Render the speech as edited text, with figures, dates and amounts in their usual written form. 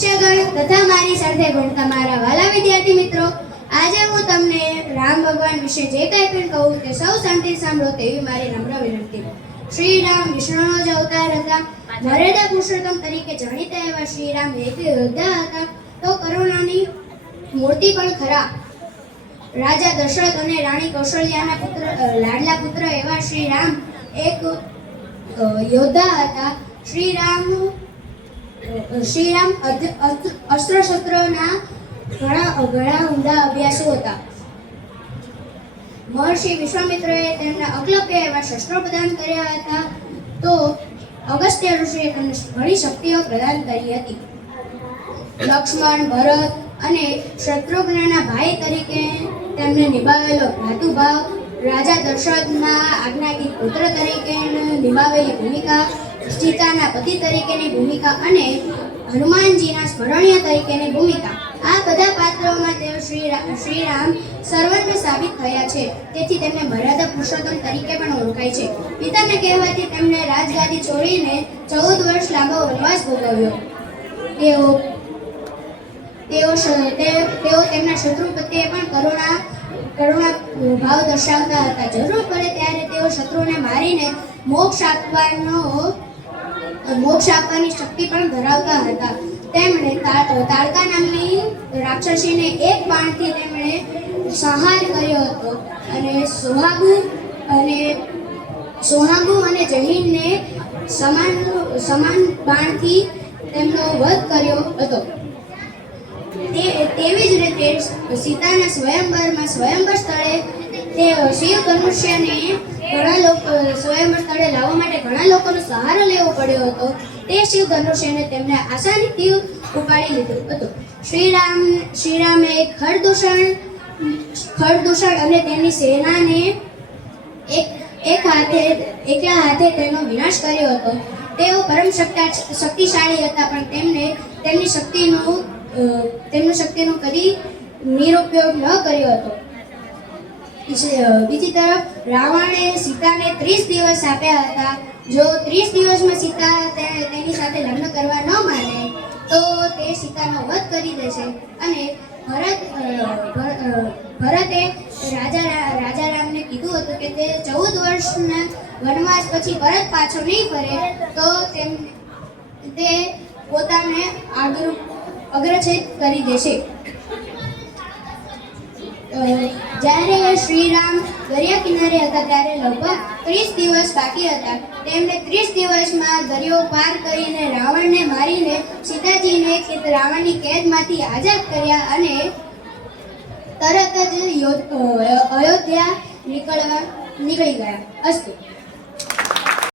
શિક્ષકગણ તથા મારી સાથે ભણતા મારા વાલા વિદ્યાર્થી મિત્રો, આજે હું તમને રામ ભગવાન વિશે જે કંઈ પણ કહું તે સૌ શાંતિ સાંભળો તેવી મારી નમ્ર વિનંતી. શ્રી રામ વિષ્ણુનો જ અવતાર હતા. મર્યાદા પુરુષોત્તમ તરીકે જાણીતા એવા શ્રી રામ એક યોદ્ધા હતા તો કરુણાની મૂર્તિ પણ ખરા. રાજા દશરથ અને રાણી કૌશલ્યાના પુત્ર લાડલા પુત્ર એવા શ્રી રામ એક યોદ્ધા હતા. શ્રી રામ અસ્ત્ર શસ્ત્રોના ઘણા ઊંડા અભ્યાસો હતા. મહર્ષિ વિશ્વામિત્રએ તેમના અકલ્પ્ય એવા શસ્ત્રો પ્રદાન કર્યા હતા તો અગસ્ત્ય ઋષિએ તેમને ઘણી શક્તિઓ પ્રદાન કરી હતી. લક્ષ્મણ, ભરત અને શત્રુઘ્નના ભાઈ તરીકે તેમને નિભાવેલો ભ્રાતૃભાવ, રાજા દશરથના આજ્ઞાધીન પુત્ર તરીકે નિભાવેલી ભૂમિકા, સીતાના પતિ તરીકેની ભૂમિકા અને હનુમાનજીના સ્મરણીય તરીકેની ભૂમિકા, આ બધા પાત્રોમાં તેઓ શ્રી રામ સર્વજ્ઞ સાબિત થયા છે. તેથી તેમને મર્યાદા પુરુષોત્તમ તરીકે પણ ઓળખાય છે. પિતાના કહેવાથી તેમણે રાજગાદી છોડીને 14 વર્ષ લાંબો વનવાસ ભોગવ્યો. તેઓ તેમના શત્રુ પ્રત્યે પણ કરુણા ભાવ દર્શાવતા હતા. જરૂર પડે ત્યારે તેઓ શત્રુને મારીને મોક્ષ આપવાની શક્તિ પણ ધરાવતા હતા. તેમણે તાડકા નામની રાક્ષસીને એક બાણથી તેમણે સંહાર કર્યો હતો અને સોહાગુ અને જહીનને સમાન બાણથી તેમનો વધ કર્યો હતો. તેવી જ રીતે સીતાના સ્વયંવર સ્થળે તે શિવ ધનુષ્યને સ્વયંવર સ્થળે લાવવા માટે ઘણા લોકોનો સહારો લેવો પડ્યો હતો. તે શિવ ધનુષ્યને તેમણે આસાનીથી ઉપાડી લીધું હતું. શ્રી રામે ખરદૂષણ અને તેની સેનાને એકલા હાથે તેનો વિનાશ કર્યો હતો. તેઓ પરમ શક્તિશાળી હતા, પણ તેમની શક્તિનો કદી નિરુપયોગ ન કર્યો હતો. બીજી તરફ રાવણે સીતાને 30 દિવસ આપ્યા હતા. જો 30 દિવસમાં સીતા તેની સાથે લગ્ન કરવા ન માને તો તે સીતાનો વધ કરી દેશે અને ભરતે રાજા રામને કીધું હતું કે તે 14 વર્ષના વનવાસ પછી પરત પાછો નહીં ફરે તો તે પોતાને અગ્રછેદ કરી દેશે. જ્યારે શ્રી રામ દરિયા કિનારે હતા ત્યારે લગભગ 30 દિવસ બાકી હતા. તેમણે 30 દિવસમાં દરિયો પાર કરીને રાવણને મારીને સીતાજીને રાવણની કેદમાંથી આઝાદ કર્યા અને તરત જ અયોધ્યા નીકળી ગયા. અસ્તુ.